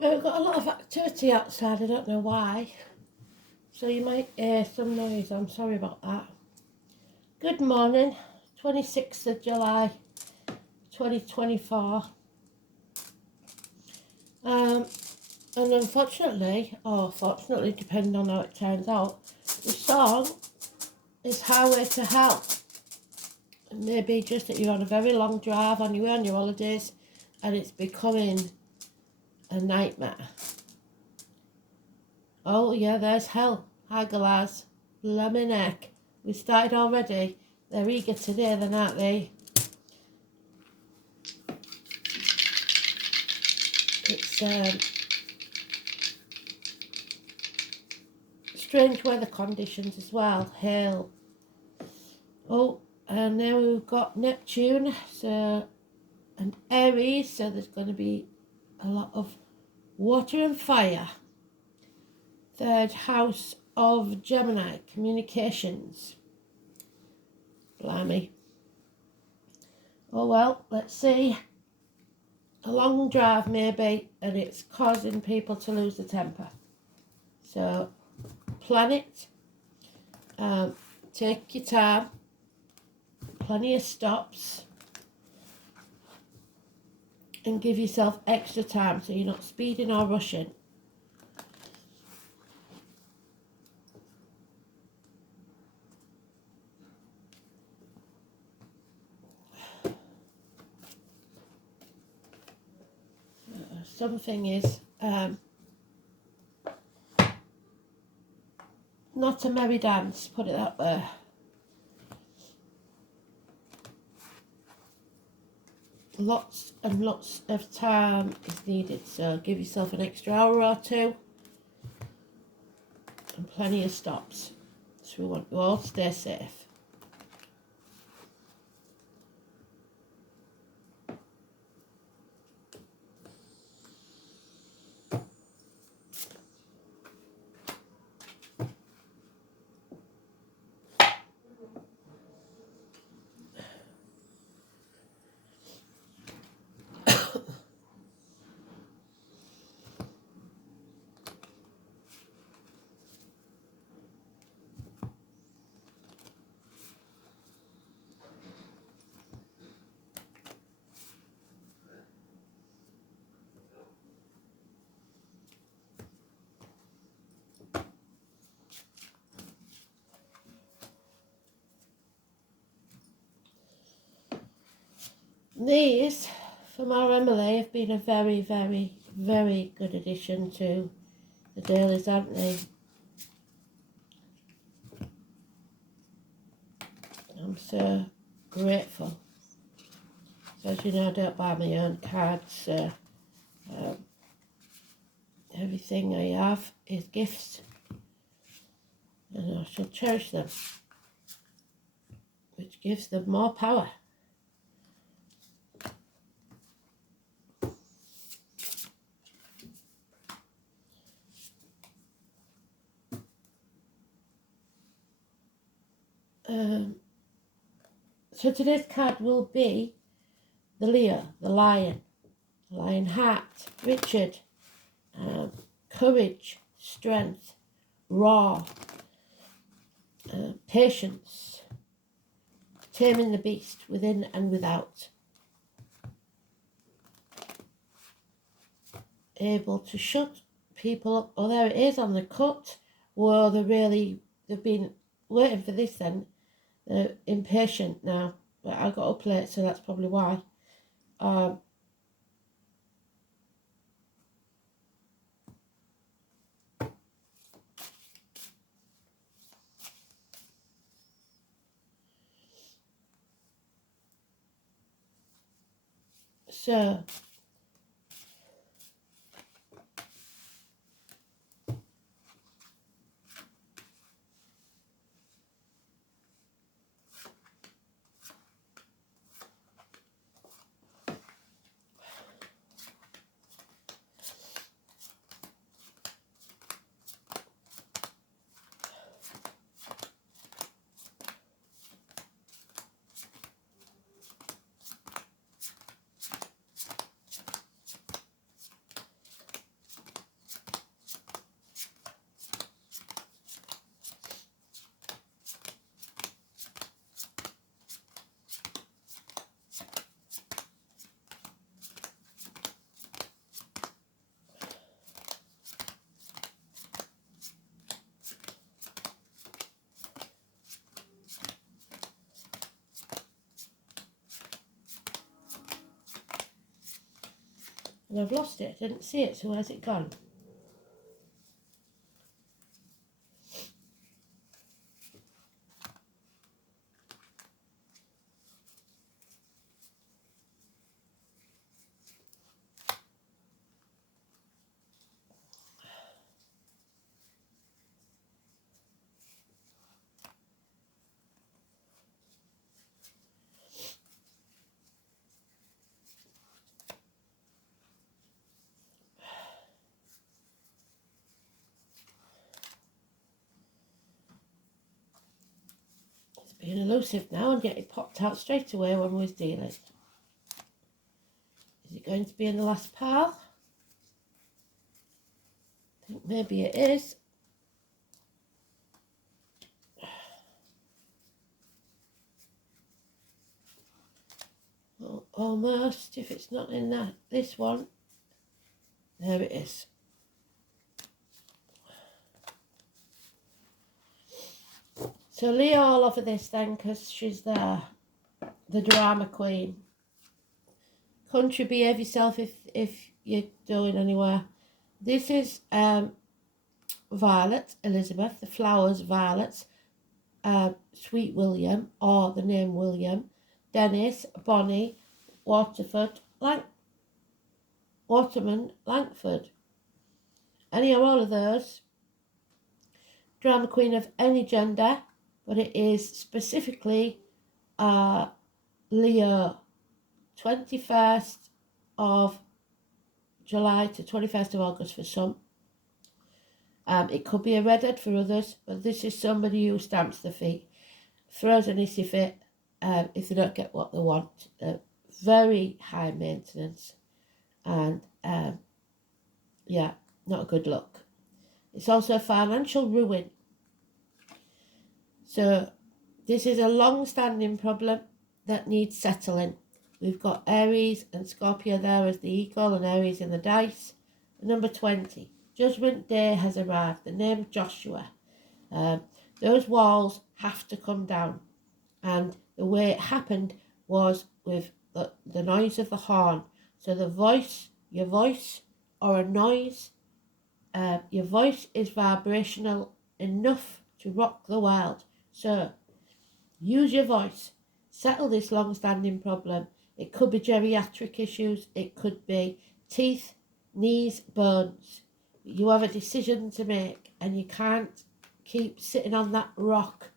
We've got a lot of activity outside, I don't know why. So you might hear some noise, I'm sorry about that. Good morning, 26th of July 2024. And unfortunately, or fortunately, depending on how it turns out, the song is Highway to Hell. Maybe just that you're on a very long drive on your way on your holidays and it's becoming a nightmare. Oh yeah, there's hell. Hi Galaz. Blimmin' heck. We started already. They're eager today then, aren't they? It's strange weather conditions as well. Hail. Oh, and now we've got Neptune and Aries, so there's going to be a lot of water and fire. Third house of Gemini, communications. Blimey. Oh well, let's see. A long drive maybe, and it's causing people to lose their temper. So plan it. Take your time. Plenty of stops. And give yourself extra time so you're not speeding or rushing. Something is not a merry dance, put it that way. Lots and lots of time is needed, so give yourself an extra hour or two and plenty of stops. So we want you all to stay safe. These, from our Emily, have been a very, very, very good addition to the dailies, haven't they? I'm so grateful. So as you know, I don't buy my own cards, so everything I have is gifts, and I shall cherish them, which gives them more power. So today's card will be the Leo, the Lion Heart, Richard, courage, strength, raw, patience, taming the beast within and without, able to shut people up. Oh, there it is on the cut. Whoa, they've been waiting for this then. They're impatient now, but I got up late, so that's probably why. So And I've lost it. I didn't see it, so where's it gone? It's being elusive now and yet it popped out straight away when we was dealing. Is it going to be in the last pile? I think maybe it is. Oh, almost, if it's not in that, this one. There it is. So Leo all over this then, because she's there, the drama queen. Country, behave yourself if you're going anywhere. This is Violet, Elizabeth, the flowers, violets, Sweet William, or the name William, Dennis, Bonnie, Waterford, Waterman, Langford. Any or all of those. Drama queen of any gender, but it is specifically Leo, 21st of July to 21st of August for some. It could be a redhead for others, but this is somebody who stamps their feet, throws an hissy fit if they don't get what they want. Very high maintenance, and yeah, not a good look. It's also a financial ruin. So this is a long-standing problem that needs settling. We've got Aries and Scorpio there as the equal and Aries in the dice. Number 20. Judgment Day has arrived. The name Joshua. Those walls have to come down. And the way it happened was with the noise of the horn. So the voice, your voice or a noise, your voice is vibrational enough to rock the world. So use your voice. Settle this long-standing problem. It could be geriatric issues. It could be teeth, knees, bones. You have a decision to make and you can't keep sitting on that rock,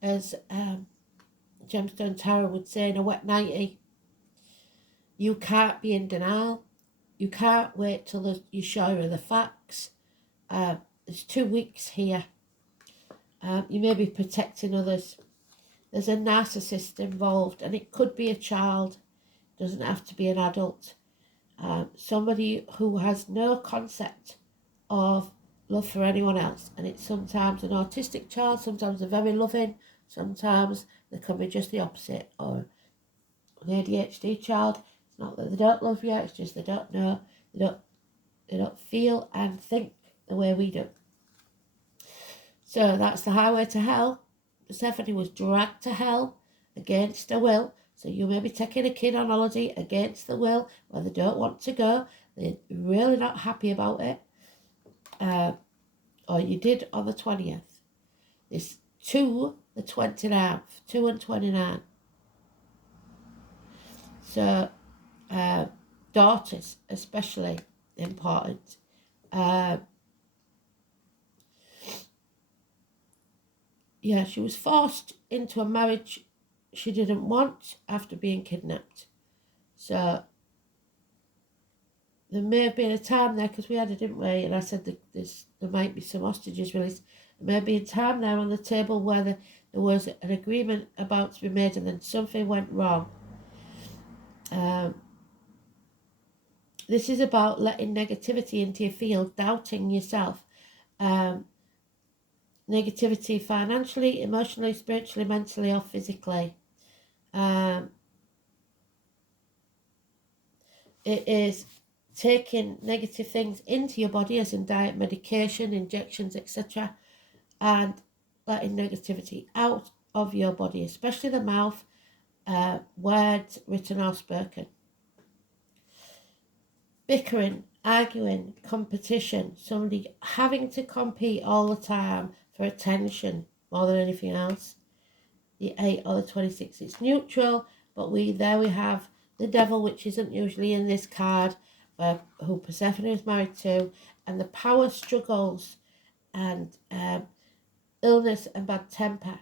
as Gemstone Tarot would say, in a wet nightie. You can't be in denial. You can't wait till you're sure of the facts. There's 2 weeks here. You may be protecting others. There's a narcissist involved, and it could be a child. It doesn't have to be an adult. Somebody who has no concept of love for anyone else. And it's sometimes an autistic child, sometimes they're very loving, sometimes they can be just the opposite, or an ADHD child. It's not that they don't love you, it's just they don't know, they don't feel and think the way we do. So that's the highway to hell. Persephone was dragged to hell against her will. So you may be taking a kid on holiday against the will, where they don't want to go, they're really not happy about it. Or you did on the 20th. It's 2 the 29th, 2 and 29. So daughters especially important. Yeah, she was forced into a marriage she didn't want after being kidnapped. So there may have been a time there, because we had it, didn't we? And I said that there might be some hostages released. There may be a time there on the table where there was an agreement about to be made and then something went wrong. This is about letting negativity into your field, doubting yourself. Negativity financially, emotionally, spiritually, mentally, or physically. It is taking negative things into your body, as in diet, medication, injections, etc., and letting negativity out of your body, especially the mouth, words written or spoken. bickering, arguing, competition, somebody having to compete all the time for attention more than anything else. The 8 or the 26, it's neutral, but we have the devil, which isn't usually in this card, who Persephone is married to, and the power struggles and illness and bad temper.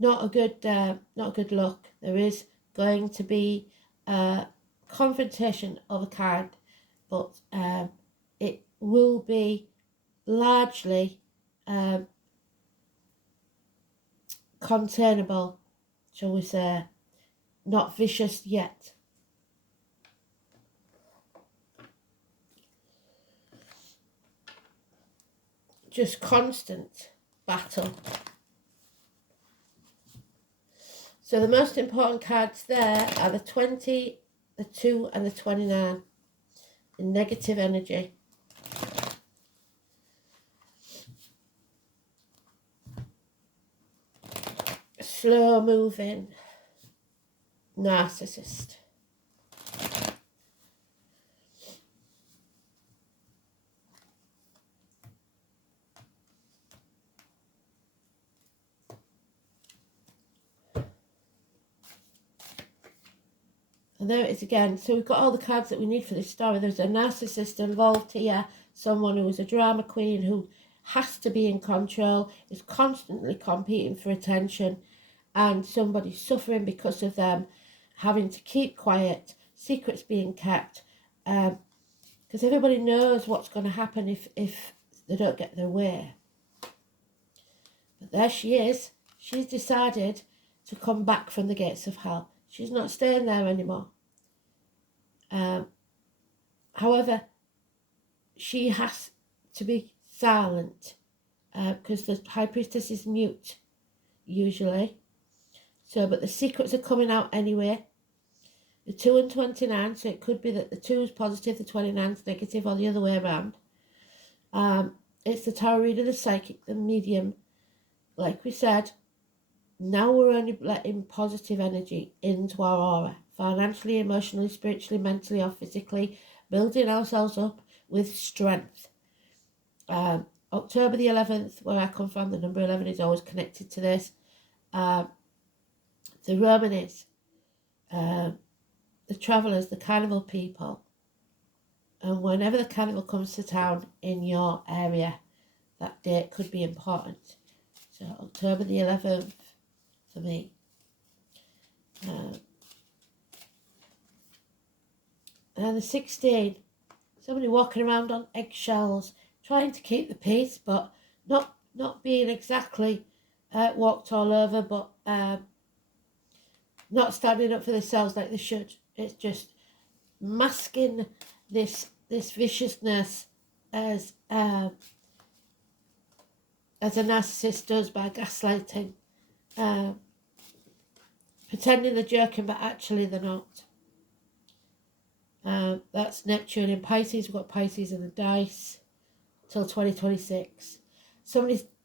Not a good look. There is going to be confrontation of a kind, but it will be largely containable, shall we say, not vicious yet. Just constant battle. So the most important cards there are the 20, the 2 and the 29 in negative energy. Slow moving narcissist. And there it is again. So we've got all the cards that we need for this story. There's a narcissist involved here, someone who is a drama queen who has to be in control, is constantly competing for attention, and somebody suffering because of them, having to keep quiet, secrets being kept, because everybody knows what's going to happen if they don't get their way. But there she is. She's decided to come back from the gates of hell. She's not staying there anymore. However, she has to be silent because the High Priestess is mute, usually. So, but the secrets are coming out anyway. The 2 and 29, so it could be that the 2 is positive, the 29 is negative, or the other way around. It's the tarot reader, the psychic, the medium. Like we said, now we're only letting positive energy into our aura, financially, emotionally, spiritually, mentally, or physically, building ourselves up with strength. October the 11th, where I come from, the number 11 is always connected to this. The Romanis, the travellers, the carnival people. And whenever the carnival comes to town in your area, that date could be important. So October the 11th for me. And the 16, somebody walking around on eggshells, trying to keep the peace, but not being exactly walked all over, but not standing up for themselves like they should. It's just masking this viciousness as a narcissist does by gaslighting, pretending they're joking but actually they're not. That's Neptune in Pisces. We've got Pisces in the dice till 2026.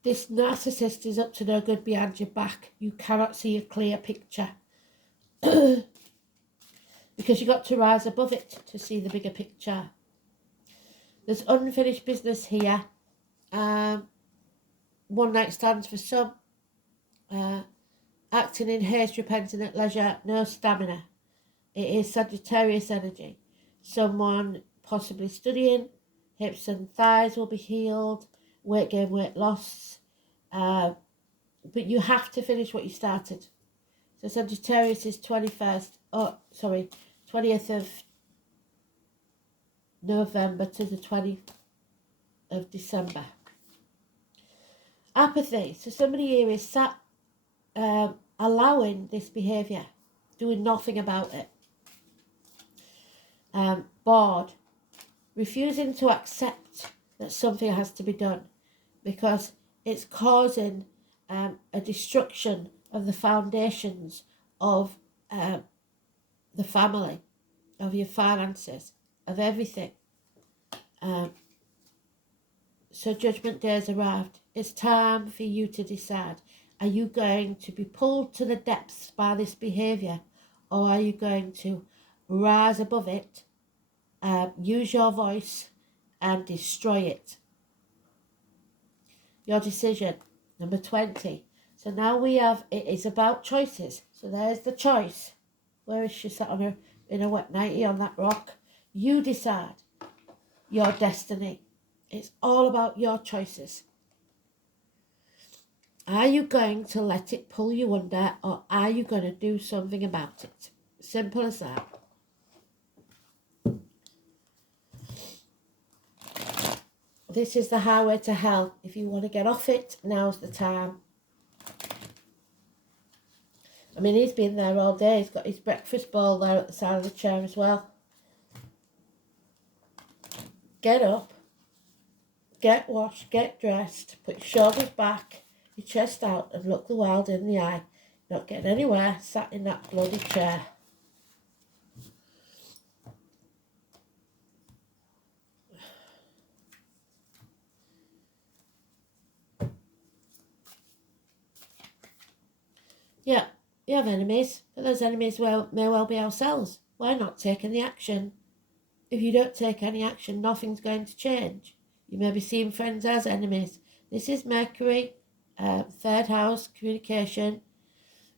This narcissist is up to no good behind your back. You cannot see a clear picture because you got to rise above it to see the bigger picture. There's unfinished business here. One night stands for some. Acting in haste, repenting at leisure, no stamina. It is Sagittarius energy. Someone possibly studying, hips and thighs will be healed, weight gain, weight loss. But you have to finish what you started. So Sagittarius is 20th of November to the 20th of December. Apathy. So somebody here is sat allowing this behaviour, doing nothing about it. Bored, refusing to accept that something has to be done because it's causing a destruction of the foundations of the family, of your finances, of everything. So Judgment Day has arrived. It's time for you to decide. Are you going to be pulled to the depths by this behaviour, or are you going to rise above it, use your voice and destroy it? Your decision. Number 20. So now we have, it is about choices. So there's the choice. Where is she sat on her, in a wet nightie on that rock? You decide your destiny. It's all about your choices. Are you going to let it pull you under, or are you going to do something about it? Simple as that. This is the highway to hell. If you want to get off it, now's the time. I mean, he's been there all day. He's got his breakfast bowl there at the side of the chair as well. Get up, get washed, get dressed, put your shoulders back, your chest out, and look the world in the eye. Not getting anywhere, sat in that bloody chair. Yeah, you have enemies, but those enemies may well be ourselves. Why not taking the action? If you don't take any action, nothing's going to change. You may be seeing friends as enemies. This is Mercury, third house, communication.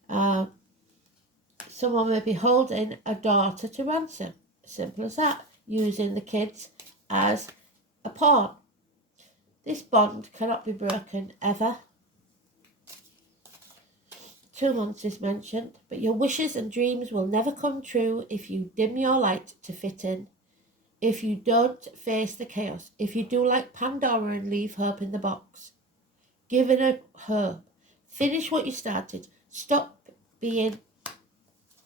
Someone may be holding a daughter to ransom. Simple as that. Using the kids as a pawn. This bond cannot be broken ever. 2 months is mentioned, but your wishes and dreams will never come true if you dim your light to fit in. If you don't face the chaos. If you do like Pandora and leave hope in the box. Give it a hope. Finish what you started. Stop being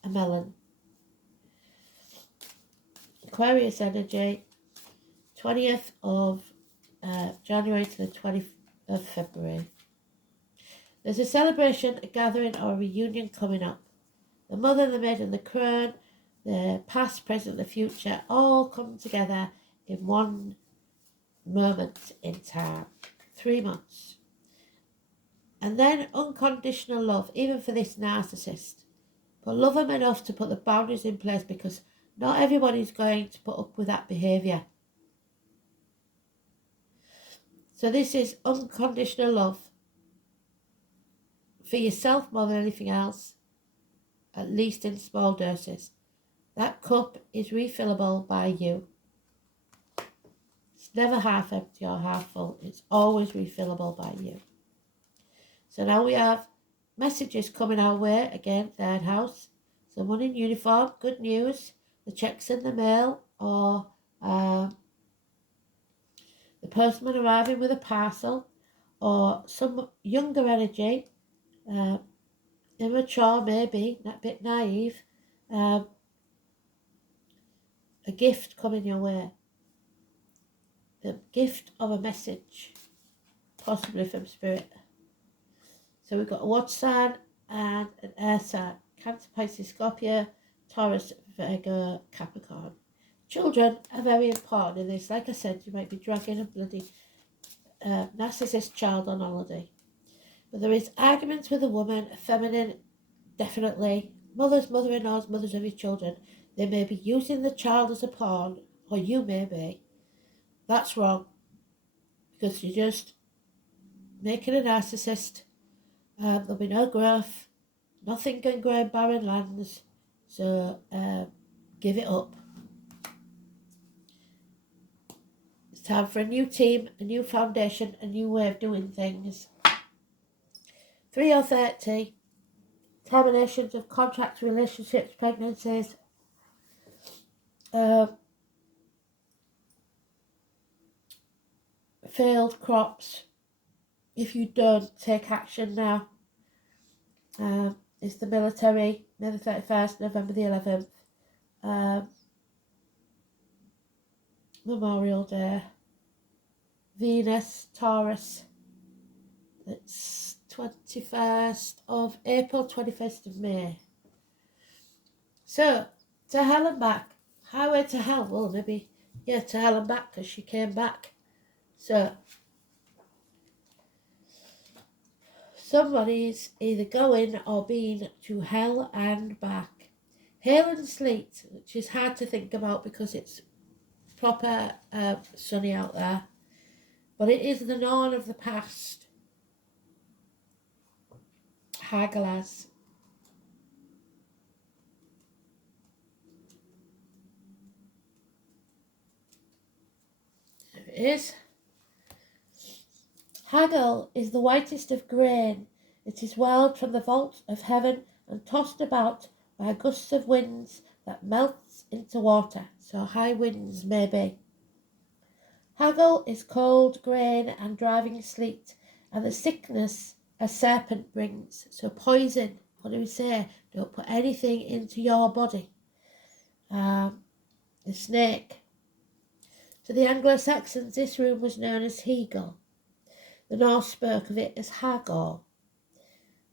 a melon. Aquarius energy, 20th of January to the 20th of February. There's a celebration, a gathering, or a reunion coming up. The mother, the maid, and the crone, the past, present, the future, all come together in one moment in time. 3 months. And then unconditional love, even for this narcissist. But love them enough to put the boundaries in place, because not everybody's going to put up with that behaviour. So this is unconditional love for yourself more than anything else, at least in small doses. That cup is refillable by you. It's never half empty or half full. It's always refillable by you. So now we have messages coming our way. Again, third house. Someone in uniform, good news. The checks in the mail, or the postman arriving with a parcel, or some younger energy, immature maybe, a bit naive, a gift coming your way. The gift of a message, possibly from spirit. So we've got a water sign and an air sign. Cancer, Pisces, Scorpio, Taurus, Virgo, Capricorn. Children are very important in this. Like I said, you might be dragging a bloody narcissist child on holiday. But there is arguments with a woman, a feminine, definitely. Mothers, mother-in-laws, mothers of your children. They may be using the child as a pawn, or you may be. That's wrong. Because you're just making a narcissist. There'll be no growth. Nothing can grow in barren lands. So give it up. It's time for a new team, a new foundation, a new way of doing things. 3 or 30. Terminations of contracts, relationships, pregnancies. Failed crops. If you don't take action now. It's the military, May the 31st, November the 11th. Memorial Day. Venus, Taurus. It's 21st of April, 21st of May. So, to hell and back. Highway to hell. Well, maybe, yeah, to hell and back, because she came back. So, somebody's either going or been to hell and back. Hail and sleet, which is hard to think about because it's proper sunny out there, but it is the Norn of the past. Hagalaz. There it is. Hagel is the whitest of grain. It is whirled from the vault of heaven and tossed about by gusts of winds that melts into water, so high winds may be. Hagel is cold grain and driving sleet, and the sickness a serpent brings, so poison. What do we say? Don't put anything into your body. The snake. To the Anglo-Saxons, this room was known as Hegel. The Norse spoke of it as Hagor.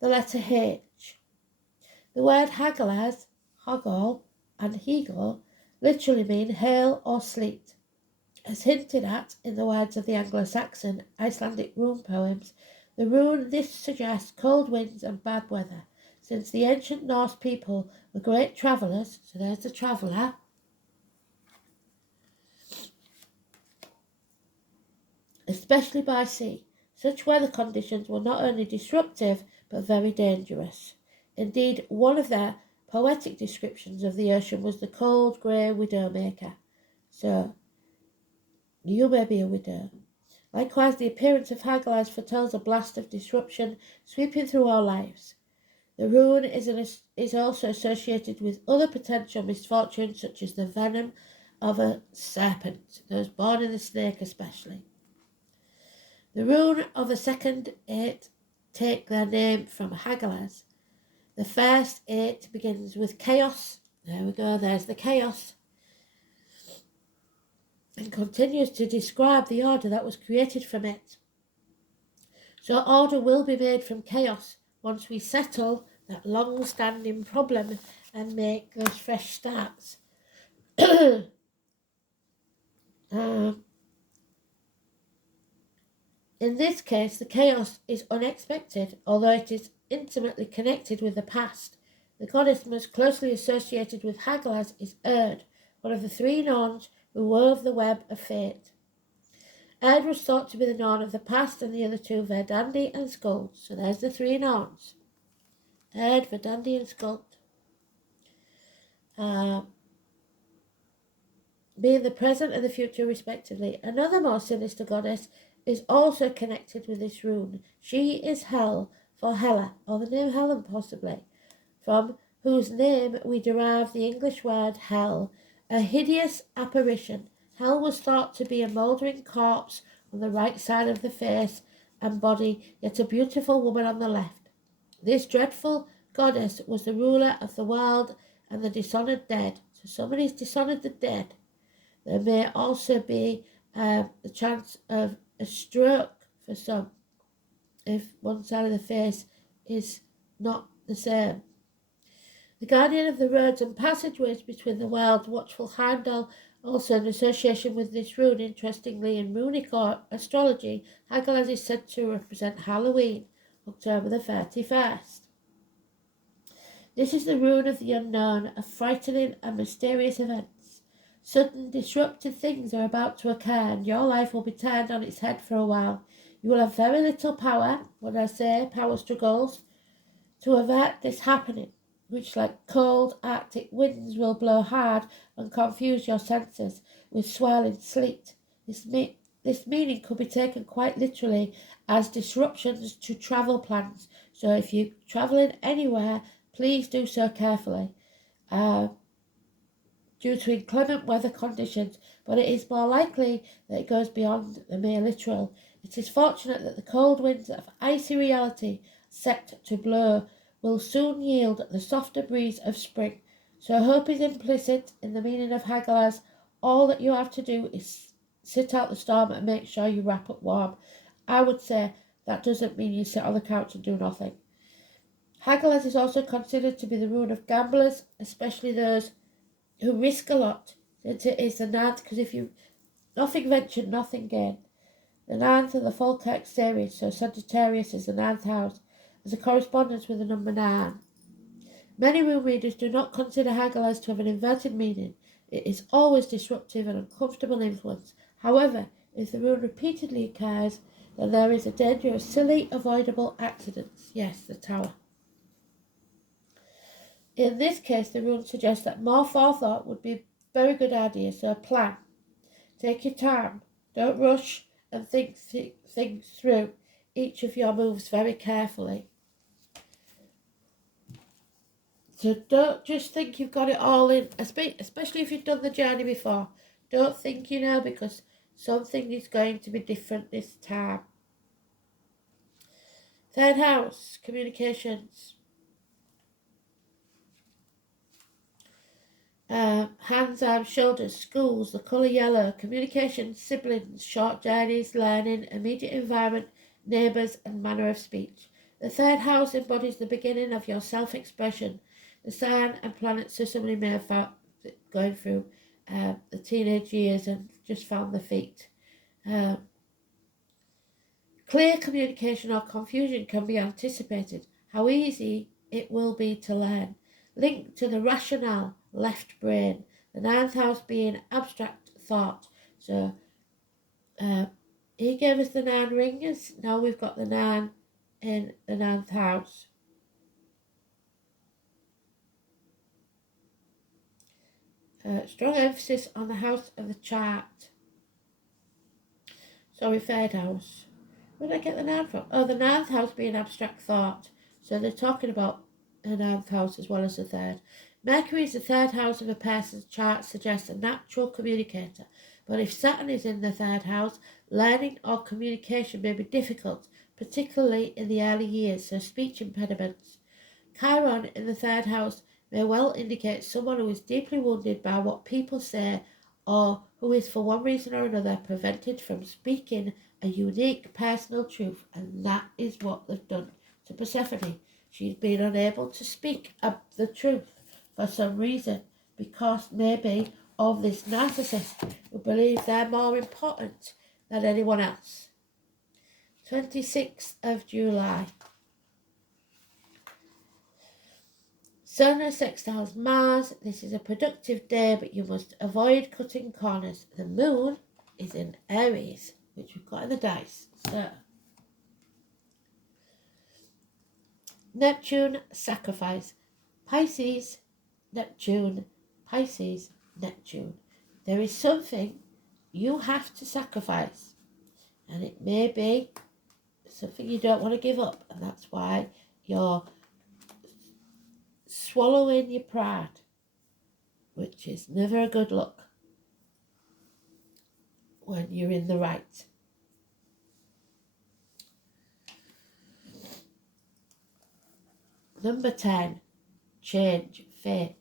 The letter H. The word Hagalaz, Hagol, and Hegel literally mean hail or sleet. As hinted at in the words of the Anglo-Saxon Icelandic rune poems, the rune this suggests cold winds and bad weather, since the ancient Norse people were great travellers, so there's the traveller, especially by sea. Such weather conditions were not only disruptive, but very dangerous. Indeed, one of their poetic descriptions of the ocean was the cold grey widowmaker. So, you may be a widow. Likewise, the appearance of Hagalaz foretells a blast of disruption sweeping through our lives. The rune is also associated with other potential misfortunes, such as the venom of a serpent, those born in the snake especially. The rune of the second 8 take their name from Hagalaz. The first 8 begins with chaos. There we go, there's the chaos. And continues to describe the order that was created from it. So order will be made from chaos once we settle that long-standing problem and make those fresh starts. In this case, the chaos is unexpected, although it is intimately connected with the past. The goddess most closely associated with Hagalaz is Erd, one of the 3 Norns who wove the web of fate. Erd was thought to be the Norn of the past, and the other 2 Verdandi and Skuld. So there's the 3 Norns. Erd, Verdandi and Skuld. Being the present and the future respectively. Another more sinister goddess is also connected with this rune. She is Hel, for Hela, or the name Helen possibly, from whose name we derive the English word hell, a hideous apparition. Hel was thought to be a mouldering corpse on the right side of the face and body, yet a beautiful woman on the left. This dreadful goddess was the ruler of the world and the dishonoured dead. So somebody's dishonoured the dead. There may also be the chance of a stroke for some, if one side of the face is not the same. The guardian of the roads and passageways between the worlds, watchful Heimdall, also in association with this rune. Interestingly, in runic astrology, Hagalaz is said to represent Halloween, October the 31st. This is the rune of the unknown, of frightening and mysterious events. Sudden, disruptive things are about to occur, and your life will be turned on its head for a while. You will have very little power, when I say power struggles, to avert this happening, which like cold Arctic winds will blow hard and confuse your senses with swirling sleet. This meaning could be taken quite literally as disruptions to travel plans. So if you're travelling anywhere, please do so carefully. Due to inclement weather conditions, but it is more likely that it goes beyond the mere literal. It is fortunate that the cold winds of icy reality set to blow will soon yield the softer breeze of spring. So hope is implicit in the meaning of Hagalaz. All that you have to do is sit out the storm and make sure you wrap up warm. I would say that doesn't mean you sit on the couch and do nothing. Hagalaz is also considered to be the rune of gamblers, especially those who risk a lot. It is the 9th, because if you nothing ventured, nothing gained. The 9th of the Falkirk series, so Sagittarius is the 9th house, has a correspondence with the number 9. Many rune readers do not consider Hagalaz to have an inverted meaning. It is always disruptive and uncomfortable influence. However, if the rune repeatedly occurs, then there is a danger of silly, avoidable accidents. Yes, the Tower. In this case, the rune suggests that more forethought would be a very good idea, so plan. Take your time. Don't rush and think things through each of your moves very carefully. So don't just think you've got it all in, especially if you've done the journey before. Don't think you know, because something is going to be different this time. Third house, communications. Hands, arms, shoulders, schools, the colour yellow, communications, siblings, short journeys, learning, immediate environment, neighbours and manner of speech. The third house embodies the beginning of your self-expression. The sign and planet, so somebody may have found going through the teenage years and just found the feet. Clear communication or confusion can be anticipated. How easy it will be to learn. Linked to the rationale, left brain. The ninth house being abstract thought. So he gave us the 9 ringers. Now we've got the 9 in the 9th house. Strong emphasis on the house of the chart. Sorry, third house. Where did I get the 9 from? Oh, the 9th house being abstract thought. So they're talking about the 9th house as well as the 3rd. Mercury is the 3rd house of a person's chart, suggests a natural communicator. But if Saturn is in the 3rd house, learning or communication may be difficult, particularly in the early years, so speech impediments. Chiron in the 3rd house may well indicate someone who is deeply wounded by what people say, or who is for one reason or another prevented from speaking a unique personal truth, and that is what they've done to Persephone. She's been unable to speak the truth for some reason, because maybe of this narcissist who believes they're more important than anyone else. 26th of July. Sun sextiles Mars. This is a productive day, but you must avoid cutting corners. The moon is in Aries, which we've got in the dice. So, Neptune, sacrifice. Pisces, Neptune, Pisces, Neptune. There is something you have to sacrifice, and it may be something you don't want to give up, and that's why you're swallowing your pride, which is never a good look when you're in the right. Number 10, change, fate.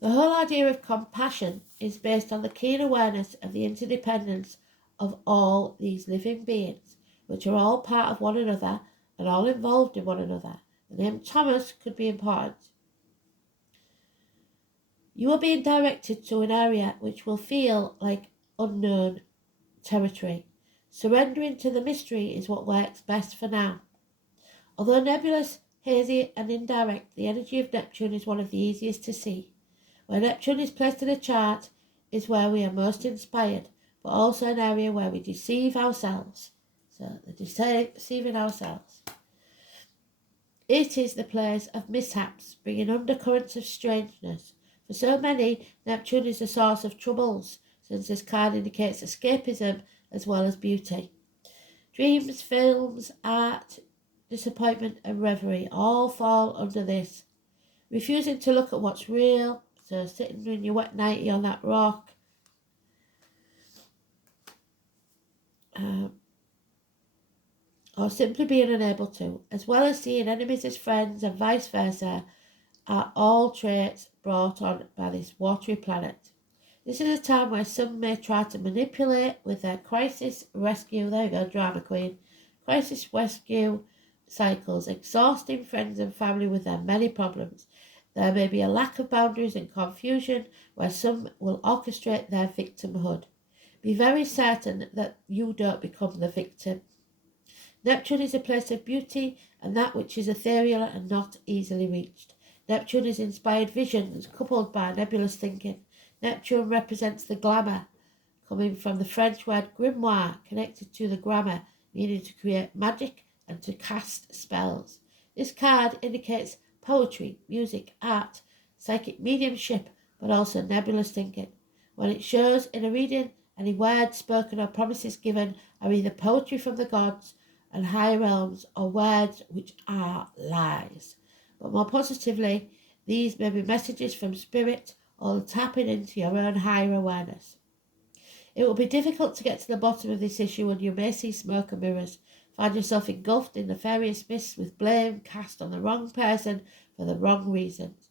The whole idea of compassion is based on the keen awareness of the interdependence of all these living beings, which are all part of one another and all involved in one another. The name Thomas could be important. You are being directed to an area which will feel like unknown territory. Surrendering to the mystery is what works best for now. Although nebulous, hazy and indirect, the energy of Neptune is one of the easiest to see. Where Neptune is placed in a chart is where we are most inspired, but also an area where we deceive ourselves. So, the deceiving ourselves. It is the place of mishaps, bringing undercurrents of strangeness. For so many, Neptune is the source of troubles, since this card indicates escapism as well as beauty. Dreams, films, art, disappointment and reverie all fall under this. Refusing to look at what's real, so sitting in your wet nightie on that rock, or simply being unable to, as well as seeing enemies as friends and vice versa, are all traits brought on by this watery planet. This is a time where some may try to manipulate with their crisis rescue, there you go, drama queen, crisis rescue cycles, exhausting friends and family with their many problems. There may be a lack of boundaries and confusion where some will orchestrate their victimhood. Be very certain that you don't become the victim. Neptune is a place of beauty and that which is ethereal and not easily reached. Neptune is inspired visions coupled by nebulous thinking. Neptune represents the glamour, coming from the French word grimoire, connected to the grammar, meaning to create magic and to cast spells. This card indicates poetry, music, art, psychic mediumship, but also nebulous thinking. When it shows in a reading, any words spoken or promises given are either poetry from the gods and higher realms or words which are lies. But more positively, these may be messages from spirit or tapping into your own higher awareness. It will be difficult to get to the bottom of this issue, and you may see smoke and mirrors. Find yourself engulfed in nefarious mists with blame cast on the wrong person for the wrong reasons.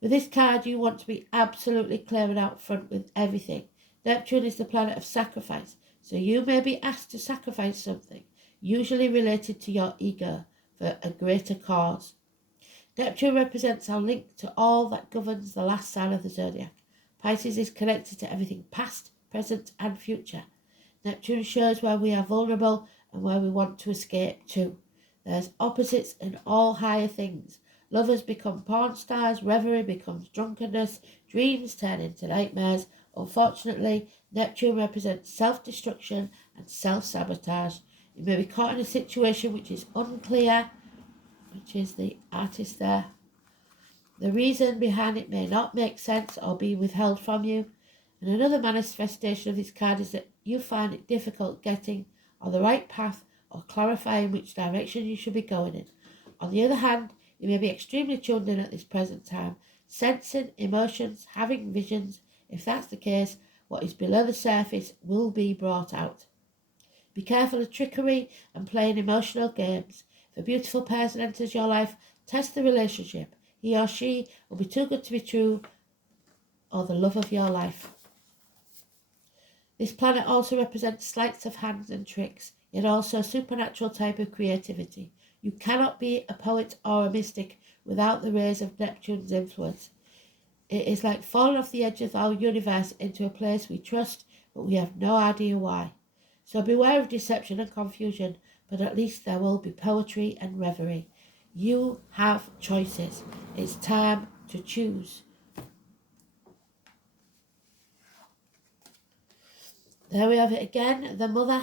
With this card, you want to be absolutely clear and out front with everything. Neptune is the planet of sacrifice, so you may be asked to sacrifice something, usually related to your ego, for a greater cause. Neptune represents our link to all that governs the last sign of the zodiac. Pisces is connected to everything past, present and future. Neptune shows where we are vulnerable and where we want to escape to. There's opposites in all higher things. Lovers become porn stars, reverie becomes drunkenness, dreams turn into nightmares. Unfortunately, Neptune represents self-destruction and self-sabotage. You may be caught in a situation which is unclear, which is the artist there. The reason behind it may not make sense or be withheld from you. And another manifestation of this card is that you find it difficult getting on the right path or clarifying which direction you should be going in. On the other hand, you may be extremely tuned in at this present time, sensing emotions, having visions. If that's the case, what is below the surface will be brought out. Be careful of trickery and playing emotional games. If a beautiful person enters your life, test the relationship. He or she will be too good to be true, or the love of your life. This planet also represents sleights of hand and tricks, yet also a supernatural type of creativity. You cannot be a poet or a mystic without the rays of Neptune's influence. It is like falling off the edge of our universe into a place we trust, but we have no idea why. So beware of deception and confusion, but at least there will be poetry and reverie. You have choices. It's time to choose. There we have it again, the mother,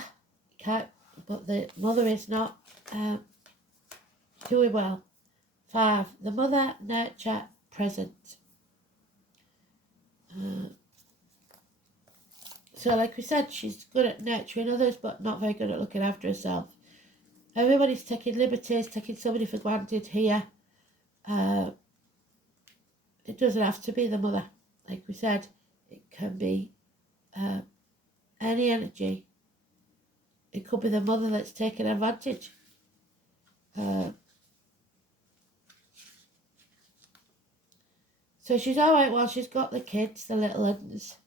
but the mother is not doing well. 5, the mother, nurture, present. So like we said, she's good at nurturing others, but not very good at looking after herself. Everybody's taking liberties, taking somebody for granted here. It doesn't have to be the mother. Like we said, it can be any energy. It could be the mother that's taking advantage. So she's all right while she's got the kids, the little ones.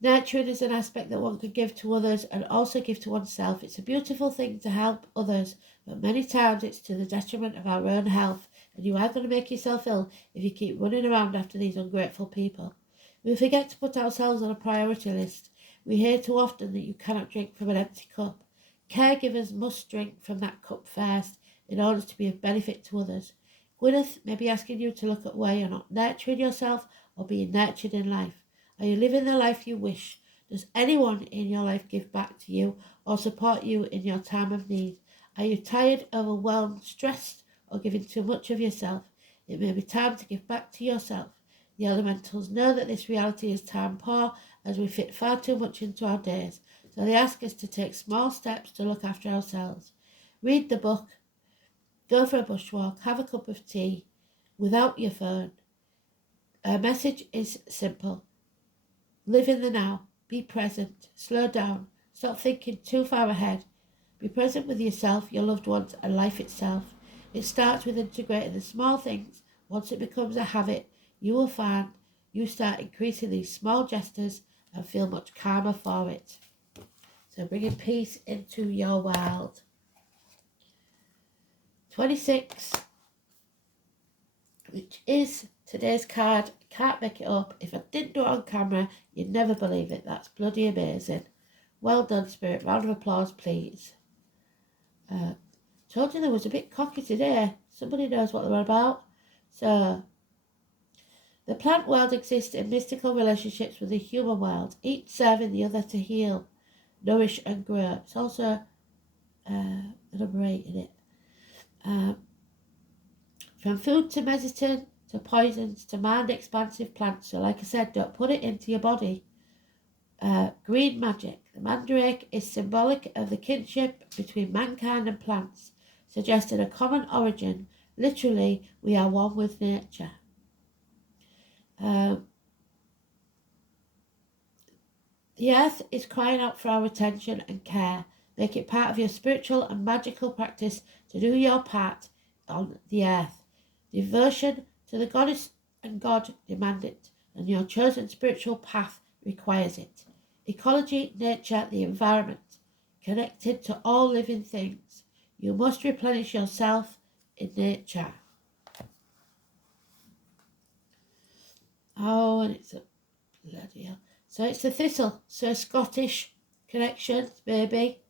Nurturing is an aspect that one can give to others and also give to oneself. It's a beautiful thing to help others, but many times it's to the detriment of our own health, and you are going to make yourself ill if you keep running around after these ungrateful people. We forget to put ourselves on a priority list. We hear too often that you cannot drink from an empty cup. Caregivers must drink from that cup first in order to be of benefit to others. Gwyneth may be asking you to look at where you're not nurturing yourself or being nurtured in life. Are you living the life you wish? Does anyone in your life give back to you or support you in your time of need? Are you tired, overwhelmed, stressed, or giving too much of yourself? It may be time to give back to yourself. The elementals know that this reality is time poor, as we fit far too much into our days, so they ask us to take small steps to look after ourselves. Read the book, go for a bushwalk, have a cup of tea without your phone. Our message is simple. Live in the now. Be present. Slow down. Stop thinking too far ahead. Be present with yourself, your loved ones, and life itself. It starts with integrating the small things. Once it becomes a habit, you will find you start increasing these small gestures and feel much calmer for it. So bringing peace into your world. 26. which is today's card. Can't make it up. If I didn't do it on camera, you'd never believe it. That's bloody amazing. Well done, Spirit. Round of applause, please. Told you they was a bit cocky today. Somebody knows what they're about. So, the plant world exists in mystical relationships with the human world, each serving the other to heal, nourish and grow. It's also number 8 in it. From food to medicine to poisons to mind-expansive plants. So like I said, don't put it into your body. Green magic. The mandrake is symbolic of the kinship between mankind and plants, suggesting a common origin. Literally, we are one with nature. The earth is crying out for our attention and care. Make it part of your spiritual and magical practice to do your part on the earth. Devotion to the goddess and God demand it, and your chosen spiritual path requires it. Ecology, nature, the environment, connected to all living things. You must replenish yourself in nature. Oh, and it's a bloody hell. So it's the thistle. So Scottish connections, maybe.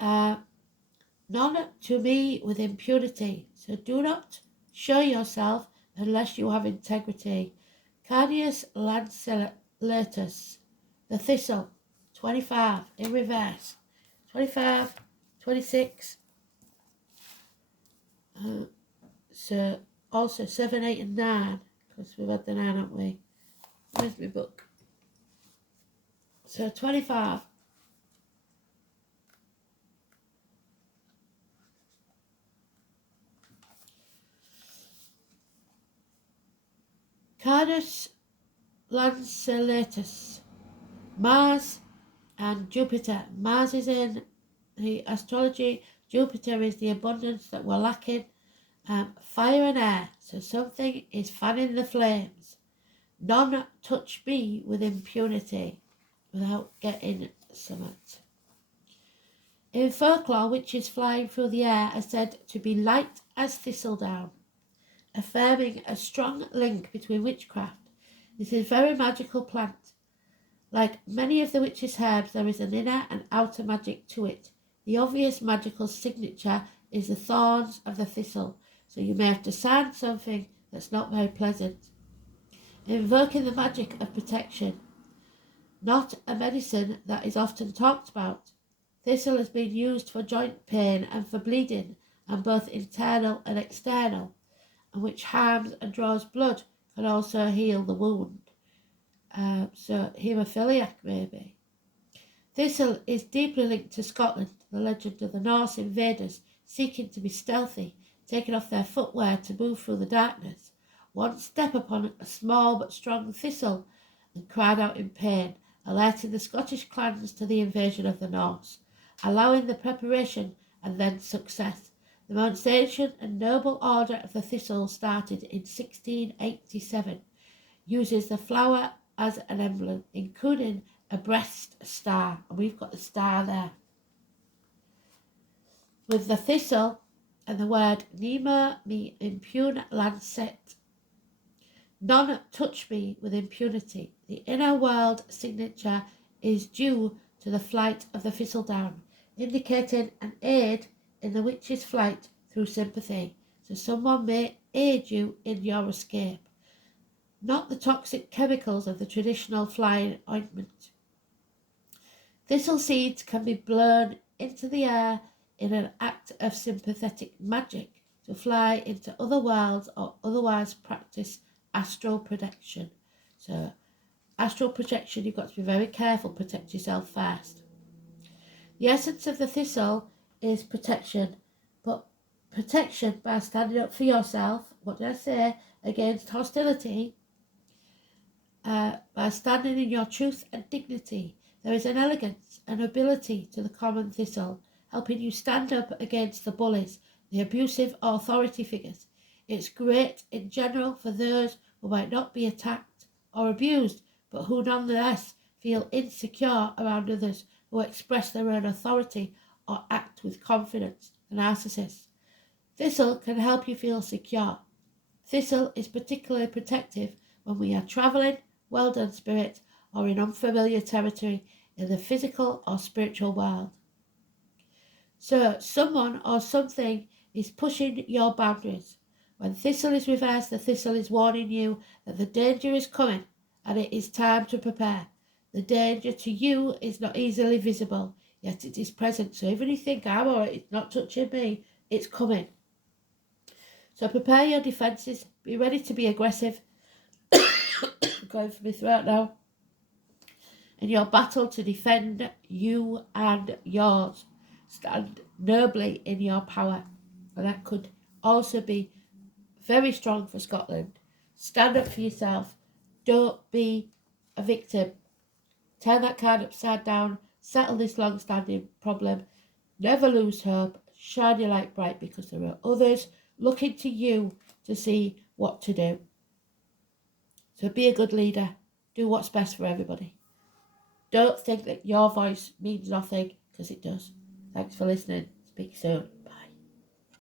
None to me with impunity. So do not show yourself unless you have integrity. Cardius lanceolatus. The thistle. 25 in reverse. 25, 26. So also 7, 8 and 9. Because we've had the 9, haven't we? Where's my book? So 25. Cardius lanceolatus. Mars and Jupiter. Mars is in the astrology. Jupiter is the abundance that we're lacking. Fire and air. So something is fanning the flames. None touch me with impunity without getting something. In folklore, witches flying through the air are said to be light as thistledown, affirming a strong link between witchcraft. This is a very magical plant. Like many of the witch's herbs, there is an inner and outer magic to it. The obvious magical signature is the thorns of the thistle, so you may have to sign something that's not very pleasant. Invoking the magic of protection. Not a medicine that is often talked about. Thistle has been used for joint pain and for bleeding, and both internal and external, and which harms and draws blood, can also heal the wound. So haemophiliac maybe. Thistle is deeply linked to Scotland, the legend of the Norse invaders seeking to be stealthy, taking off their footwear to move through the darkness. One step upon a small but strong thistle and cried out in pain, alerting the Scottish clans to the invasion of the Norse, allowing the preparation and then success. The most ancient and noble order of the thistle started in 1687, uses the flower as an emblem, including a breast star, and we've got the star there. With the thistle and the word Nemo me impune lancet. None touch me with impunity. The inner world signature is due to the flight of the thistledown, indicating an aid in the witch's flight through sympathy, so someone may aid you in your escape. Not the toxic chemicals of the traditional flying ointment. Thistle seeds can be blown into the air in an act of sympathetic magic to fly into other worlds or otherwise practice astral projection. So astral projection, you've got to be very careful, protect yourself first. The essence of the thistle is protection, but protection by standing up for yourself, what did I say, against hostility, by standing in your truth and dignity. There is an elegance and nobility to the common thistle, helping you stand up against the bullies, the abusive authority figures. It's great in general for those who might not be attacked or abused, but who nonetheless feel insecure around others who express their own authority or act with confidence. The narcissist. Thistle can help you feel secure. Thistle is particularly protective when we are travelling, well done spirit, or in unfamiliar territory in the physical or spiritual world. So someone or something is pushing your boundaries. When thistle is reversed, the thistle is warning you that the danger is coming and it is time to prepare. The danger to you is not easily visible, yet it is present. So even if you think, I'm alright, it's not touching me, it's coming. So prepare your defences, be ready to be aggressive. Going for my throat now. In your battle to defend you and yours. Stand nobly in your power. And that could also be very strong for Scotland. Stand up for yourself. Don't be a victim. Turn that card upside down. Settle this long-standing problem. Never lose hope. Shine your light bright, because there are others looking to you to see what to do. So be a good leader. Do what's best for everybody. Don't think that your voice means nothing, because it does. Thanks for listening. Speak soon.